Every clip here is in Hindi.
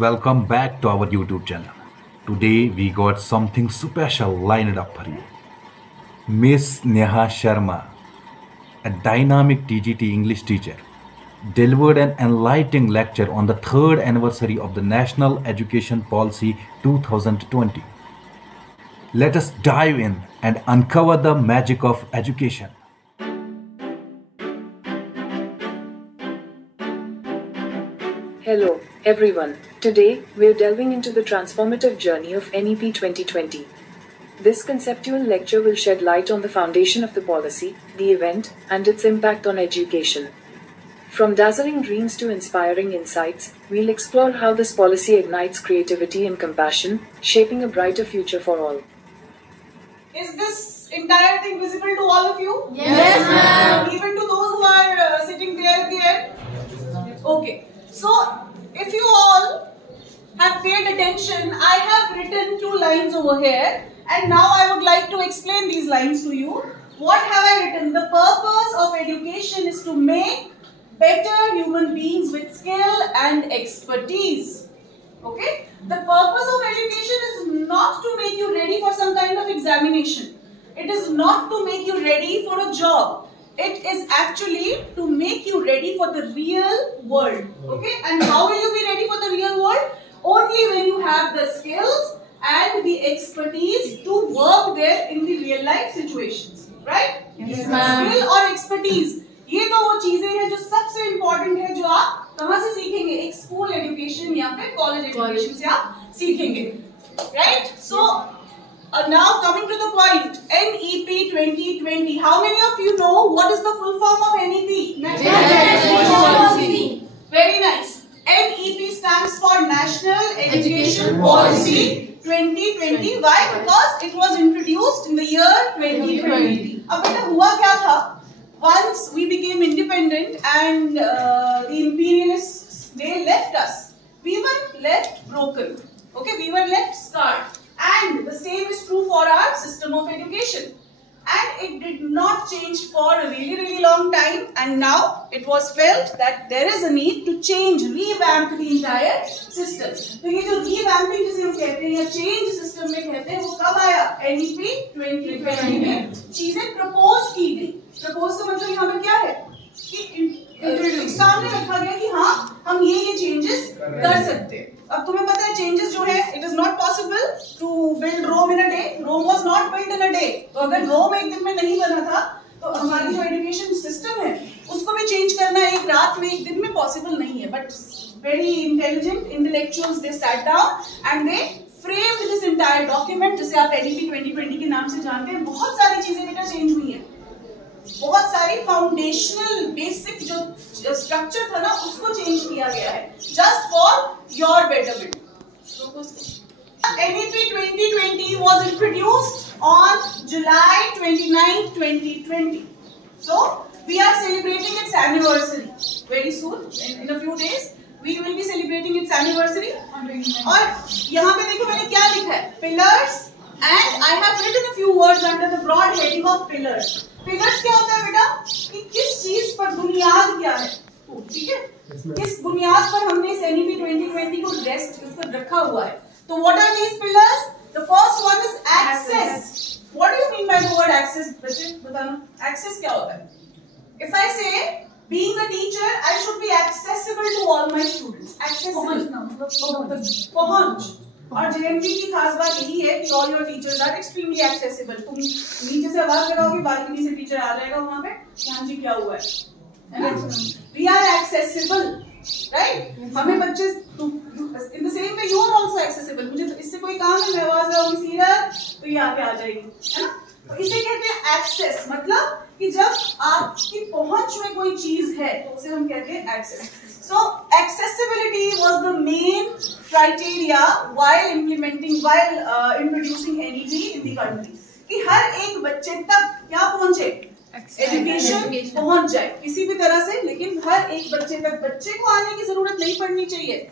Welcome back to our YouTube channel. Today we got something special lined up for you. Miss Neha Sharma, a dynamic TGT English teacher, delivered an enlightening lecture on the third anniversary of the National Education Policy 2020. Let us dive in and uncover the magic of education. Hello, everyone. Today, we're delving into the transformative journey of NEP 2020. This conceptual lecture will shed light on the foundation of the policy, the event, and its impact on education. From dazzling dreams to inspiring insights, we'll explore how this policy ignites creativity and compassion, shaping a brighter future for all. Is this entire thing visible to all of you? Yes, ma'am. Even to those who are sitting there at the end? Okay. So, if you all have paid attention, I have written 2 lines over here, and now I would like to explain these lines to you. What have I written? The purpose of education is to make better human beings with skill and expertise. Okay? The purpose of education is not to make you ready for some kind of examination. It is not to make you ready for a job. It is actually to make you ready for the real world. Okay? And how will you be ready for the real world? Only when you have the skills and the expertise to work there in the real life situations. Right? Yes, ma'am. Skill और expertise. ये तो वो चीजें हैं जो सबसे इम्पोर्टेंट है, जो आप कहाँ से सीखेंगे? एक स्कूल एजुकेशन या फिर कॉलेज एजुकेशन से आप सीखेंगे. Right? So, now coming to the point, NEP 2020. How many of you know what is the full form of NEP? Yes. Very nice. NEP stands for National Education Policy 2020. Why? Because it was introduced in the year 2020. अब बेटा हुआ क्या था? Once we became independent and the imperialists, they left us. We were left broken. Okay, we were left scarred. And the same is true for our system of education. And it did not change for a really long time. And now it was felt that there is a need to change, revamp the entire system. तो ये जो revamping जिसे हम कहते हैं या change system में कहते हैं, वो कब आया? NEP 2020 में चीजें propose की गई. Propose का मतलब यहाँ पे क्या है? कि सामने रखा गया कि हाँ हम ये changes कर सकते हैं. अब तुम्हें पता है changes जो है, it is not possible to build Rome in a day. Rome was not built in a day. तो अगर Rome एक दिन में नहीं बना था, तो हमारी जो education system है, उसको भी change करना एक रात में, एक दिन में possible नहीं है. But very intelligent intellectuals, they sat down and they framed this entire document, जिसे आप NEP 2020 के नाम से जानते हैं. बहुत सारी चीजें बेटा change हुई हैं. बहुत सारी फाउंडेशनल बेसिक जो स्ट्रक्चर था ना, उसको चेंज किया गया है just for your betterment. NEP 2020 was introduced on July 29, 2020. So we are celebrating its anniversary very soon. In a few days we will be celebrating its anniversary. और यहाँ पे देखो मैंने क्या लिखा है? Pillars. And I have written a few words under the broad heading of pillars. Pillars क्या होता है बेटा? कि किस चीज पर बुनियाद क्या है? ठीक है? किस बुनियाद पर हमने इस NEP 2020 को उसको रखा हुआ है? तो what are these pillars? The first one is access. What do you mean by the word access? बच्चे बताना. Access क्या होता है? If I say being a teacher, I should be accessible to all my students. Accessible. पहुंच. और JNP की खास बात यही है कि all your teachers are extremely accessible. तुम नीचे से आवाज लगाओगे, बालकनी से टीचर आ जाएगा वहाँ पे, यहाँ जी क्या हुआ है? We are accessible, right? हमें बच्चे in the same way you are also accessible. मुझे इससे कोई काम है, मैं आवाज लगाऊंगी सीधा तो ये आके आ जाएगी, है ना? तो इसे कहते हैं access. मतलब कि जब आपकी पहुंच में कोई चीज है तो उसे हम कहते हैं access. So accessibility was the main criteria while introducing NEP in the country. कि हर एक बच्चे तक क्या पहुंचे? एजुकेशन पहुंच जाए किसी भी तरह से, लेकिन हर एक बच्चे तक बच्चे को आने की जरूरत नहीं पड़नी चाहिए.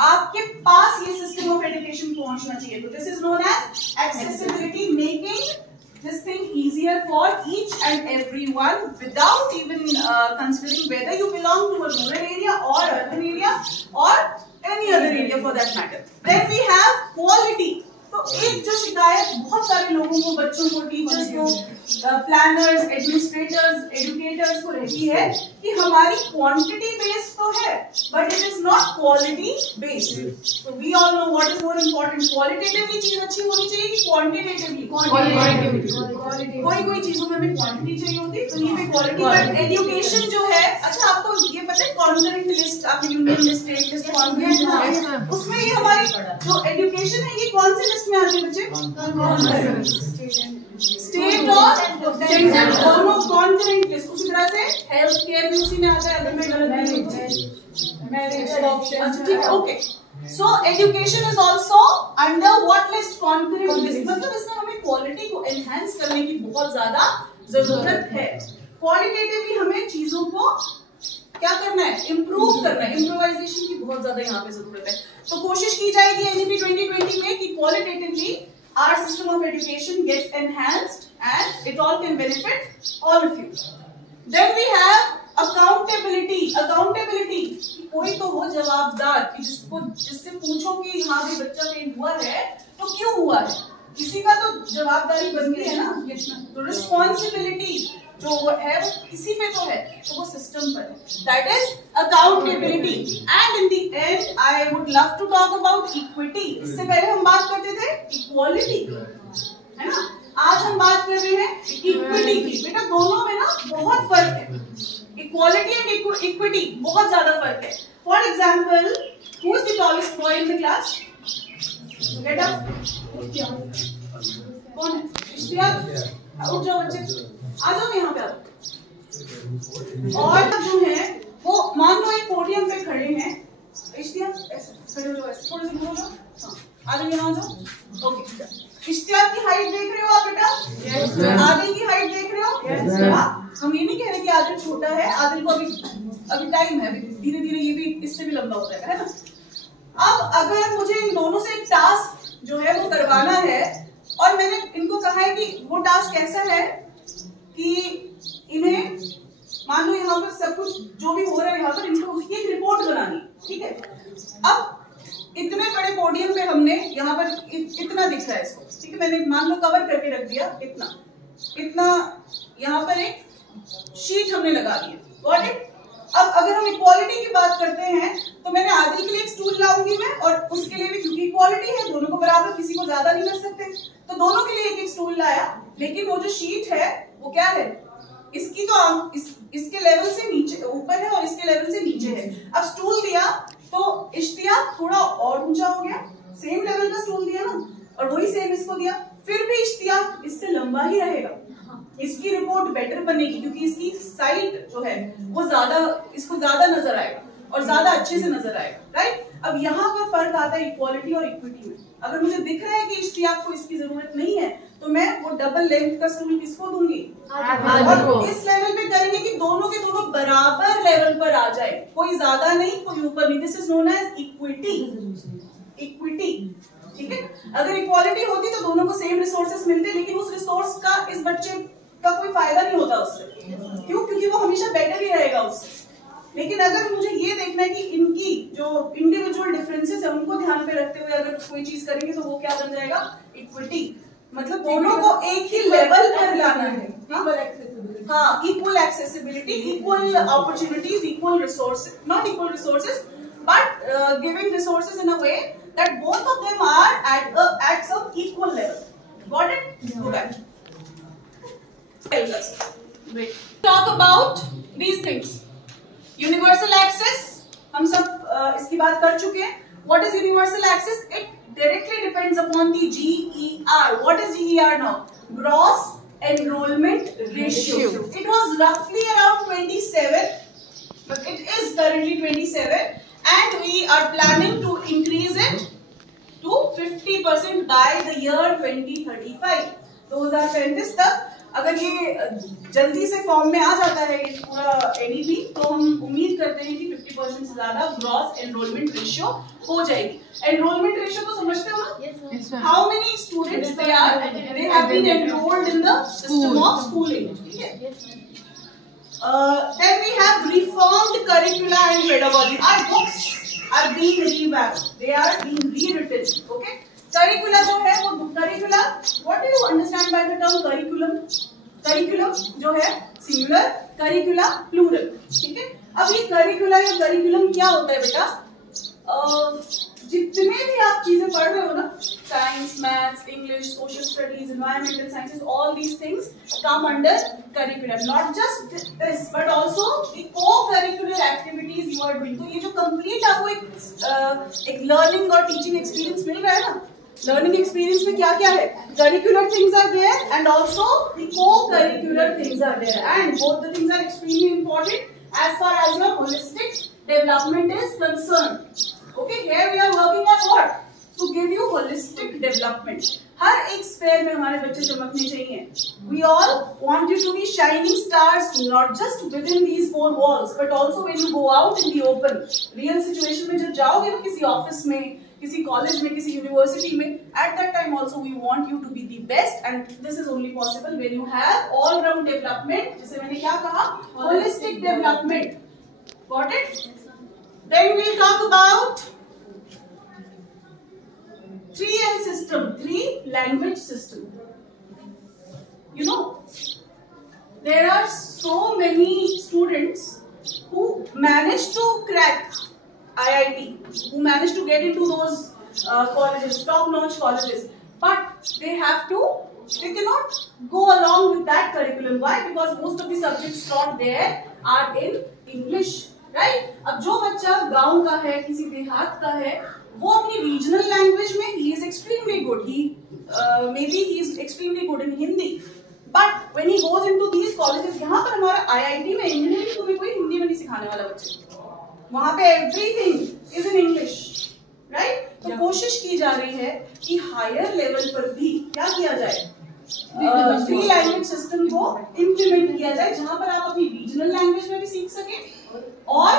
आपके पास ये सिस्टम ऑफ एजुकेशन पहुंचना चाहिए. तो this is known as accessibility, making this thing easier for each and everyone without even considering whether you belong to a rural area or urban area or any other area for that matter. Then we have quality. तो एक जो शिकायत बहुत सारे लोगों को, बच्चों को, टीचर्स को, प्लानर्स, एडमिनिस्ट्रेटर्स, एजुकेटर्स को रहती है कि हमारी क्वांटिटी बेस्ड तो है but it is not quality based. So we all know what is more important. Qualitatively चीज अच्छी होनी चाहिए कि क्वांटिटेटिवली? कोई चीजों में हमें क्वांटिटी चाहिए होती है, तो ये पे क्वालिटी. बट एजुकेशन जो है, अच्छा आपको ये पता है कॉन्करेंट लिस्ट, आपने union list, state list, concurrent list, उसमें ये हमारी जो एजुकेशन है ये कौन सी लिस्ट में आती है बच्चे? स्टेट और सेंट्रल दोनों कॉन्करेंट लिस्ट. उसी तरह से हेल्थ केयर भी उसी में आता है. अगर मैं गलत नहीं हूँ, मैरिज ऑप्शन. अच्छा ठीक है, okay. So education is also under what least? Concurrent list. मतलब इसमें हमें क्वालिटी को एनहांस करने की बहुत ज्यादा जरूरत है. क्वालिटेटिवली हमें चीजों को क्या करना है? इम्प्रूव करना है. इम्प्रोवाइजेशन की बहुत ज्यादा यहाँ पे जरूरत है. तो कोशिश की जाएगी एनईपी 2020 में कि qualitatively our system of education gets enhanced and it all can benefit all of you. Then we have accountability. Accountability, कोई तो हो जवाबदार कि जिससे पूछो कि हाँ भी बच्चा फेल हुआ है तो क्यों हुआ है. किसी का तो जवाबदारी बनती है ना. तो रिस्पॉन्सिबिलिटी जो है वो किसी पे तो है, तो वो सिस्टम पर है. That is accountability. And in the end I would love to talk about equity. इससे पहले हम बात करते थे इक्वालिटी, है ना. आज हम बात कर रहे हैं इक्विटी की. बेटा दोनों में ना बहुत फर्क है. इक्वालिटी एंड इक्विटी बहुत ज्यादा फर्क है. For example, who is the tallest boy in the class? Get up. कौन है? इश्तियाक. उठ जाओ बच्चे, आ जाओ यहाँ पे. और जो है वो मान लो एक पोडियम पे खड़े हैं. इश्तियाक ऐसे खड़े हो जाओ, ऐसे थोड़े से दूर हो जाओ. हाँ, आ जाओ यहाँ आ जाओ. ओके. इश्तियाक की हाइट देख रहे हो आप बेटा? यस. आदिल की हाइट देख रहे हो? यस. हम ये नहीं कह रहे कि आदिल छोटा है. आदिल को अभी टाइम है, धीरे धीरे ये भी इससे भी लंबा हो जाएगा, है ना. अब अगर मुझे इन दोनों से एक टास्क जो है वो करवाना है और मैंने इनको कहा है कि वो टास्क कैसा है कि इन्हें मान लो यहाँ पर सब कुछ जो भी हो रहा है यहाँ पर इनको उसकी एक रिपोर्ट बनानी. ठीक है. अब इतने बड़े पोडियम पे हमने यहाँ पर इतना दिख रहा है इसको. ठीक है, मैंने मान लो कवर करके रख दिया. इतना यहाँ पर एक शीट हमने लगा दी. Got it. अब अगर हम इक्वालिटी की बात करते हैं तो मैंने आदिल के लिए एक स्टूल लाऊंगी मैं, और उसके लिए भी, क्योंकि इक्वालिटी है दोनों को बराबर, किसी को ज्यादा नहीं कर सकते, तो दोनों के लिए एक स्टूल लाया. लेकिन वो जो शीट है वो क्या है? इसकी तो इसके लेवल से नीचे ऊपर है और इसके लेवल से नीचे है. अब स्टूल दिया तो इश्तियाक थोड़ा और ऊंचा हो गया. सेम लेवल का स्टूल दिया ना, और वही सेम इसको दिया. फिर भी इश्तियाक इससे लंबा ही रहेगा. इसकी रिपोर्ट बेटर बनेगी क्योंकि इसकी साइड जो है वो ज्यादा, इसको ज्यादा नजर आएगा और ज्यादा अच्छे से नजर आएगा. राइट. अब यहाँ पर फर्क आता है इक्वालिटी और इक्विटी में. अगर मुझे दिख रहा है कि इश्तियाक को इसकी जरूरत नहीं है तो मैं वो डबल लेंथ का स्टूल किसको दूंगी? और इस लेवल पे करेंगे कि दोनों के दोनों बराबर लेवल पर आ जाए, कोई ज्यादा नहीं कोई ऊपर नहीं. This is known as equity. Equity. ठीक है. अगर इक्वालिटी होती तो दोनों को सेम रिसोर्सेस मिलते, लेकिन उस रिसोर्स का इस बच्चे का कोई फायदा नहीं होता उससे. क्यों? क्योंकि वो हमेशा बेटर ही रहेगा उससे. लेकिन अगर मुझे ये देखना है कि इनकी जो इंडिविजुअल डिफरेंसेस है उनको ध्यान पे रखते हुए अगर कोई चीज करेंगे तो वो क्या बन जाएगा? इक्विटी. मतलब दोनों को एक ही लेवल पर लाना है. हाँ, equal accessibility, equal opportunities, equal resources, not equal resources but giving resources in a way that both of them are at some equal level. Got it? Okay. Great. Talk about these things. Universal access. हम सब इसकी बात कर चुके हैं. What is universal access? It directly depends upon the GER. What is GER now? Gross enrollment ratio. It was roughly around 27, but it is currently 27, and we are planning to increase it to 50% by the year 2035. 2035 तक अगर ये जल्दी से फॉर्म में आ जाता है ये पूरा एनईपी, तो हम उम्मीद करते हैं कि 50% से ज्यादा ग्रॉस एनरोलमेंट रेशियो हो जाएगी. एनरोलमेंट रेशियो तो समझते हो ना? How many students they have been enrolled in the system of schooling. ठीक है. Then we have reformed curricula and pedagogy. Our are being revamped. They are being rewritten. Okay. Curricula जो है वो curricula. What do you understand by the term curriculum? Curriculum जो है singular, curricula plural. ठीक है. अब ये curricula या curriculum क्या होता है बेटा? जितने भी आप चीजें पढ़ रहे हो ना, science, maths, English, social studies, environmental sciences, all these things come under curricular. Not just this but also the co-curricular activities you are doing. तो ये जो कंप्लीट आपको एक लर्निंग और टीचिंग एक्सपीरियंस मिल रहा है ना, लर्निंग एक्सपीरियंस में क्या क्या है? Curricular things are there and also the co-curricular things are there, and both the things are extremely important as far as your holistic development is concerned. Okay, here we are working on what? To give you holistic development. हर एक स्फेयर में हमारे बच्चे चमकने चाहिए. We all want you to be shining stars, not just within these four walls, but also when you go out in the open. Real situation में जब जाओगे ना किसी ऑफिस में, किसी कॉलेज में, किसी यूनिवर्सिटी में, at that time also we want you to be the best, and this is only possible when you have all round development. जिसे मैंने क्या कहा? Holistic development. Got it? Then we'll talk about 3L system, 3 language system. You know, there are so many students who manage to crack IIT, who manage to get into those colleges, top-notch colleges, but they cannot go along with that curriculum. Why? Because most of the subjects taught there are in English, right? अब जो बच्चा गांव का है, किसी देहात का है, वो अपनी रीजनल लैंग्वेज में he is extremely good. Maybe he is extremely good in Hindi. But when he goes into these colleges, यहाँ पर हमारा IIT में इंजीनियरिंग को भी कोई हिंदी में नहीं सिखाने वाला बच्चे. वहाँ पे everything is in English, right? तो कोशिश की जा रही है कि हायर लेवल पर भी क्या किया जाए? 3 लैंग्वेज सिस्टम को इम्प्लीमेंट किया जाए, जहाँ पर आप अपनी रीजनल लैंग्वेज में भी सीख सके, और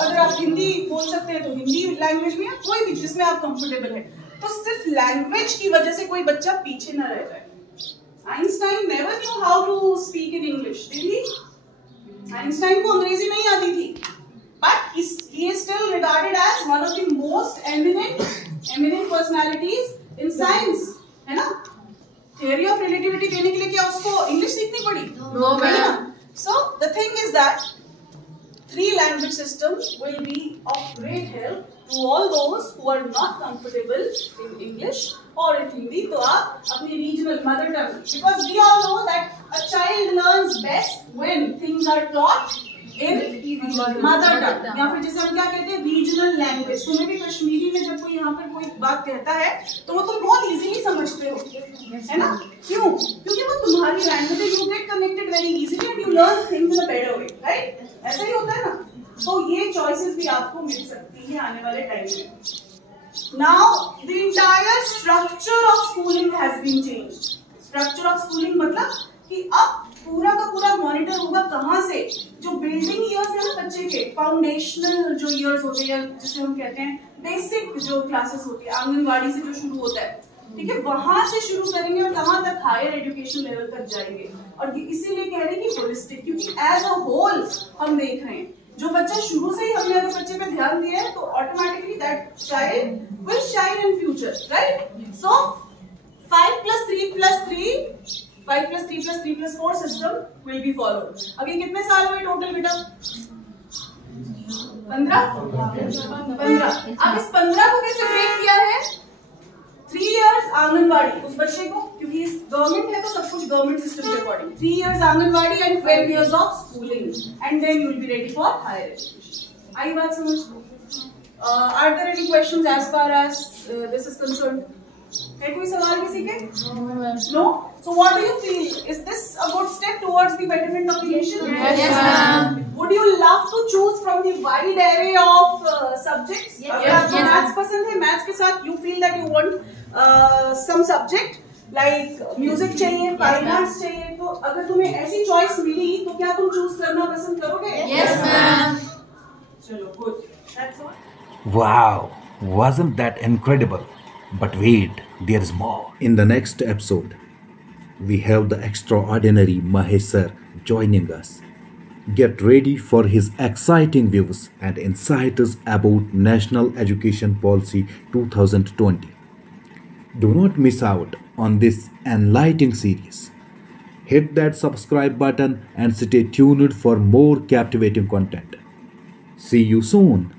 अगर आप हिंदी बोल सकते हैं तो हिंदी लैंग्वेज में, या कोई भी जिसमें आप कंफर्टेबल है. तो सिर्फ लैंग्वेज की वजह से कोई बच्चा पीछे न रह जाए. Einstein never knew how to speak in English, did he? Einstein को अंग्रेजी नहीं आती थी, but he is still regarded as one of the most eminent personalities in science, है ना? Theory of relativity देने के लिए क्या उसको इंग्लिश सीखनी पड़ी? No, ma'am. So the thing is that 3 language system will be of great help to all those who are not comfortable in English or in Hindi. तो आप अपनी regional mother tongue, because we all know that a child learns best when things are taught in mother tongue, या फिर जिसे हम क्या कहते हैं रीजनल लैंग्वेज. तुम्हें भी कश्मीरी में जब कोई यहाँ पर कोई बात कहता है तो वो तुम बहुत इजीली समझते हो, है ना? क्यों? क्योंकि वो तुम्हारी लैंग्वेज है. You get connected very easily and you learn things in a better way, right? ऐसा ही होता है ना. तो ये चॉइसेस भी आपको मिल सकती है आने वाले टाइम में. Now the entire structure of schooling has been changed. Structure of schooling मतलब कि अब पूरा का पूरा मॉनिटर होगा कहाँ से? जो बिल्डिंग ईयर्स है ना बच्चे के, फाउंडेशनल जो ईयर्स होते हैं, जिसे हम कहते हैं बेसिक जो क्लासेस होती है, आंगनवाड़ी से जो शुरू होता है, ठीक है, वहां से शुरू करेंगे और कहाँ तक हायर एजुकेशन लेवल तक जाएंगे. और इसीलिए कह रहे हैं कि होलिस्टिक, क्योंकि एज अ होल हम देख रहे हैं जो बच्चा शुरू से ही हमने अगर बच्चे पे ध्यान दिया है तो automatically that child will shine in future, right? So 5 + 3 + 3 5 + 3 + 3 + 4 system will be followed. अभी कितने साल हुए टोटल बेटा? 15. अब इस 15 को कैसे ब्रेक किया है? 3 years आंगनवाड़ी उस बच्चे को, क्योंकि गवर्नमेंट है तो सब कुछ गवर्नमेंट सिस्टम के according. 3 years anganwadi and 12 years of schooling, and then you will be ready for higher education. आई बात समझ? Are there any questions as far as this is concerned? है कोई सवाल किसी के? No? So what do you feel? Is this a good step towards the betterment of the nation? Yes, ma'am. Would you love to choose from the wide array of subjects? अगर आपको मैथ्स पसंद है, मैथ्स के साथ you feel that you want some subject like music चाहिए, fine arts चाहिए, तो अगर तुम्हें ऐसी choice मिली तो क्या तुम choose करना पसंद करोगे? Yes, ma'am. चलो, good. That's all. Wow, wasn't that incredible? But wait, there is more. In the next episode, we have the extraordinary Mahesh sir joining us. Get ready for his exciting views and insights about National Education Policy 2020. Do not miss out on this enlightening series. Hit that subscribe button and stay tuned for more captivating content. See you soon.